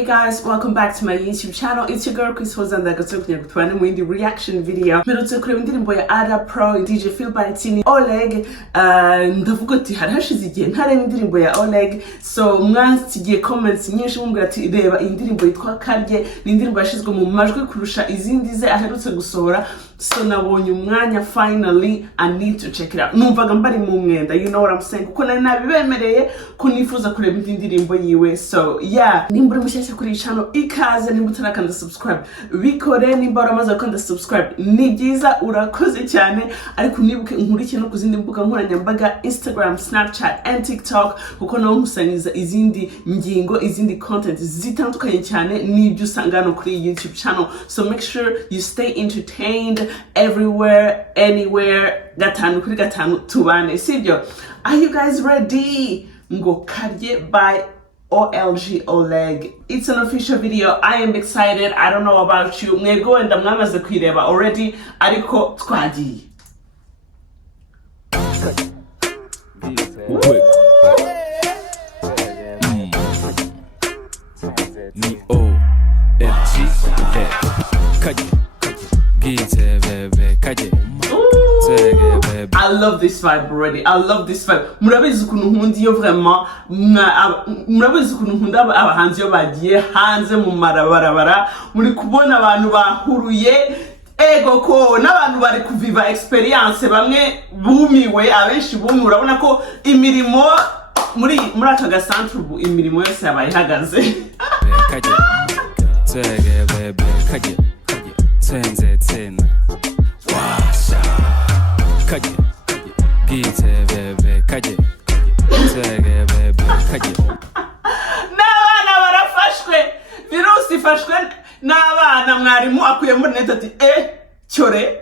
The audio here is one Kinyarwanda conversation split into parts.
Hey guys, welcome back to my YouTube channel. It's your girl Hoza and I'm the reaction video. Indirimbo ya Ada Pro DJ Feel by Tini OLEGUE. Ndavuga ati harashize igihe ntareba indirimbo ya OLEGUE. So mwansigiye comments nyinshi mumbwira ati reba indirimbo yitwa KARYE. Ni indirimbo yashizwe mu majwi kurusha izindi ze aherutse gusohora. So nabonye umwanya finally I need to check it out. Numvaga mbari mu mwenda, you know what I'm saying? Kuko nari nabibemereye ko nifuza kureba indirimbo yiwe. So yeah, nimba uri mushyashya kuri channel ikaze, nimba utarakanda subscribe bikore, nimba uramaze gukanda subscribe ni byiza urakoze cyane, ariko nibuke nkurikire no kuzindi mbuga nkoranyambaga Instagram, Snapchat and TikTok kuko naho nkusanyiza izindi ngingo, izindi content zitandukanye cyane n'ibyo usanga no kuri YouTube channel. So make sure you stay entertained everywhere, anywhere. Gatanu kuri gatanu tubane, sibyo? Are you guys ready? Ngo KARYE by OLG OLEGUE. It's an official video. I am excited. I don't know about you. Mwego and mwamaze kwireba already, ariko twagiye. Ni OLG KARYE. I love this vibe already. I love this vibe. Murabizi ukuntu nkundi yo vraiment, murabizi ukuntu nkunda abahanzi yo bagiye hanze mu marabarabara, muri kubona abantu bahuruye ego ko n'abantu bari kuviva experience, bamwe bumiwe, abenshi bumi. Urabona ko imirimo muri aka gasantre ubu imirimo yose yabaye ihagaze. Tenze tena washa KARYE gite bebe KARYE tege bebe KARYE. N'abana barafashwe, virusi ifashwe n'abana, mwarimu akuye muri net ati cyore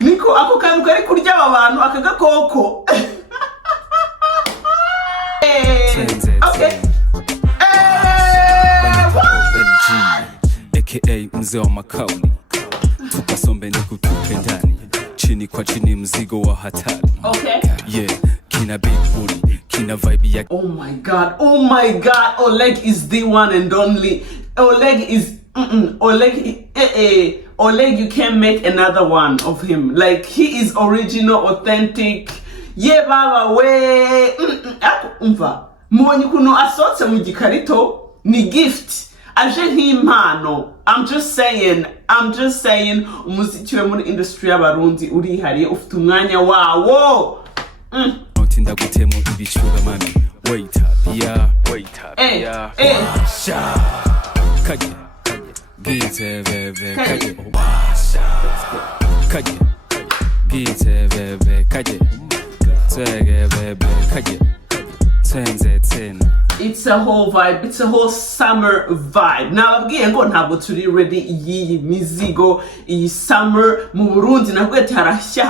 niko ako kantu kari kurya abantu akagakoko. Okay. AKA mzee wa makauli, tukasombe ni kutupe ndani, chini kwa chini mzigo wa hatari. Okay. Yeah, kina big booty, kina vibe ya. Oh my god, OLEGUE is the one and only. OLEGUE is OLEGUE, you can't make another one of him. Like, he is original, authentic. Yeah, baba we. Mubonye kuno asotse mu gikarito ni gift. Aje nk'impano. I'm just saying, umuziki we muri industry y'abarundi urihariye, ufite umwanya wawo. Notinda gutemo ibicura mami. Wait up, yeah. Washa KARYE gite bebe KARYE. Washa KARYE gite bebe KARYE tege bebe KARYE tenze tena. It's a whole vibe. It's a whole summer vibe. Now abwiye ngo ntabwo turi ready iyi mizigo iyi summer mu Burundi, nabwo ati harashya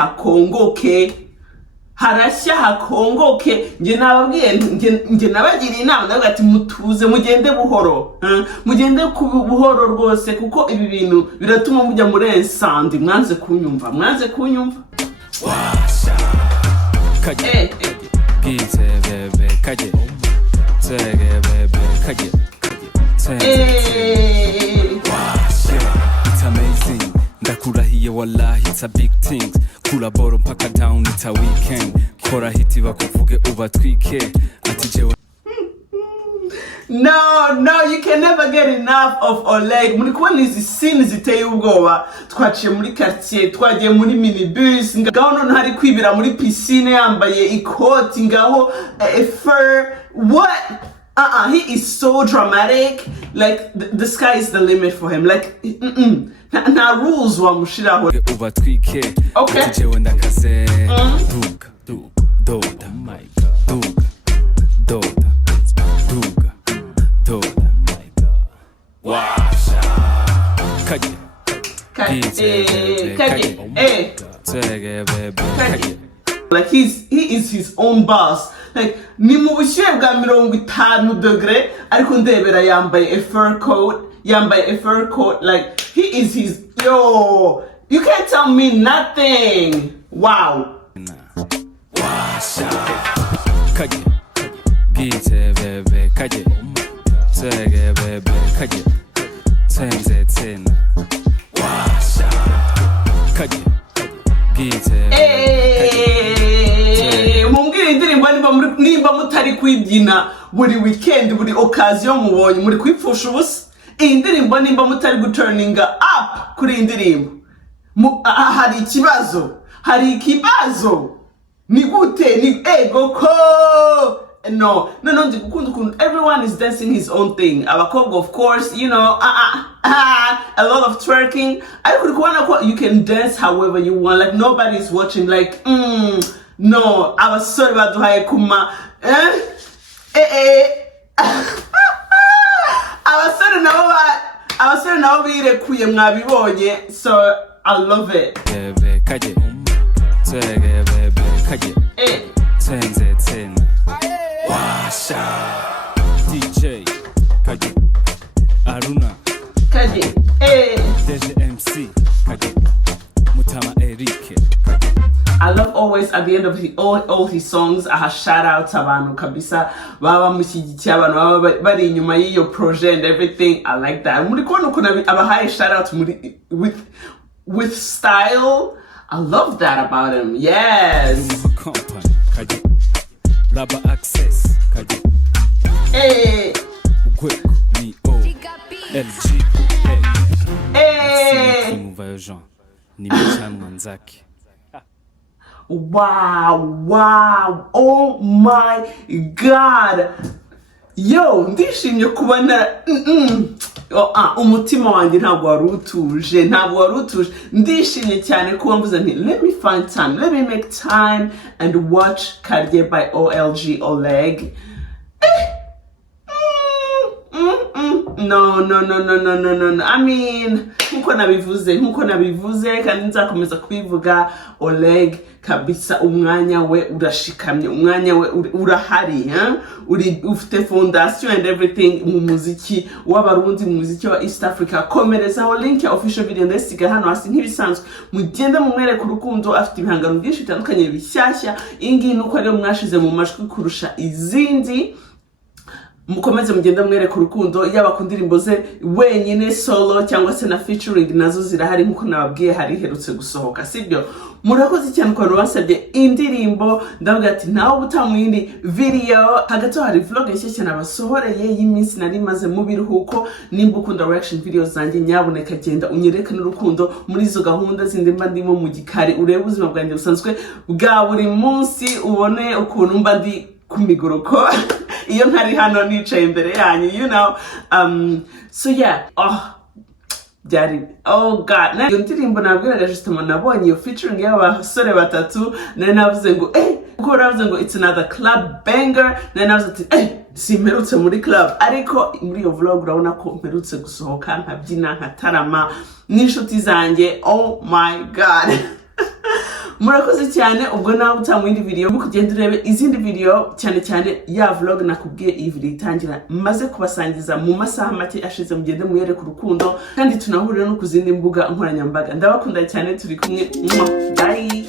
hakongoke. Nge nababwiye nge nabagira inama, nabwo ati mutuze, mugende buhoro, mugende buhoro rwose, kuko ibi bintu biratuma mujya muri ensandi. Mwanze kunyumva washa KARYE gite bebe KARYE tege bebe KARYE it's amazing, ndakurahiye wallahi, it's a big thing. Kulaboro mpaka down, it's a weekend. Kora hiti bakuvuge ubatwike ati jewe. No, you can never get enough of OLEGUE. Muri kubona izi scene ziteye ubwoba, twaciye muri quartier, twagiye muri minibus, ngaho none hari kwibira muri piscine yambaye ikoti, ngaho fur. What? He is so dramatic. Like the sky is the limit for him. Like na rules wa mushiraho ubatwike. Okay. Jewe ndakaze doda my god doda my god. Washa KARYE tege bebe KARYE. Like he is his own boss. Like ni mu bushyuhe bwa 50 degree, ariko ndebera yambaye a fur coat, like he is his, yo, you can't tell me nothing. Wow. Washa KARYE gite bebe KARYE Twege bebe kaje Tenze tena Washa Kaje Gite Mumbwire indirimbo nimba mutari kwibyina buri weekend buri occasion mubonye muri kwipfusha ubusa. Iyi ndirimbo nimba mutari guturninga up kuri indirimbo hari ikibazo ni gute ni ego ko no ndi gukunda ukuntu everyone is dancing his own thing. Abakobwa of course you know a lot of twerking. I could go you can dance however you want, like nobody is watching, like no abasore baduhaye kuma abasore nabo birekuye mwabibonye, so I love it. Bebe kaje Twege bebe kaje Tenze tena Washa DJ kaje Aruna kaje DJMC kaje Mutama Erike kaje. I love always at the end of all his songs shout out abantu kabisa baba mushyigikiye abantu baba bari inyuma y'iyo project and everything. I like that. Muri kubona ukuntu abahaye shout out with style. I love that about him. Yes. Rubber access. Hey. OLG Wow. Oh my God. Yo, ndishimye kubana umutima wanjye ntabwo warutuje ndishimye cyane kuba mvuze nti let me find time, let me make time and watch KARYE by OLG OLEGUE. No. I mean, nkuko nabivuze kandi nzakomeza kubivuga. Oleg kabisa umwanya we urashikamye, umwanya we urahari, ufite fondation and everything mu muziki w'abarundi, mu muziki wa East Africa. Komerezaho link ya official video ndesiga hano hasi nk'ibisanzwe, mugende mumwereka urukundo. Afite ibihangano byinshi bitandukanye bishyashya. Ingi nuko rero mwashize mu majwi kurusha izindi. Mukomeze mugenda mwereka urukundo, yaba ku ndirimbo ze wenyine solo cyangwa se na featuring nazo zirahari nkuko nababwiye hari herutse gusohoka, sibyo? Murakoze cyane ko wasabye indirimbo, ndavuga ati nawe butamu yindi video. Hagati hari vlog nshyashya nabasohoreye y'iminsi nari maze mu biruhuko. Nimba ukunda reaction videos zanjye nyaboneka genda unyereke n'urukundo muri izo gahunda zindi mba ndimo mu gikari, urebe ubuzima bwanjye busanzwe bwa buri munsi, ubone ukuntu mba ndi kumigoroko iyo ntari hano nicaye imbere yanyu, you know. So yeah, oh God, iyo ndirimbo nabwiraga justement nabonye iyo featuring y'abasore batatu, nari navuze ngo kuko navuze ngo it's another club banger, nari navuze ati simperutse muri club, ariko muri iyo vlog urabona ko mperutse gusohoka nkabyina nkatarama n'inshuti zanjye. Oh my God. Murakoze cyane. Ubwo nawe utamu indi video mukugenda urebe izindi video, cyane ya vlog nakubwiye iyi video itangira maze kubasangiza mu masaha make ashize. Mugende muyereka urukundo kandi tunahurira no kuzindi mbuga nkoranyambaga. Ndabakunda cyane, turi kumwe. Bye.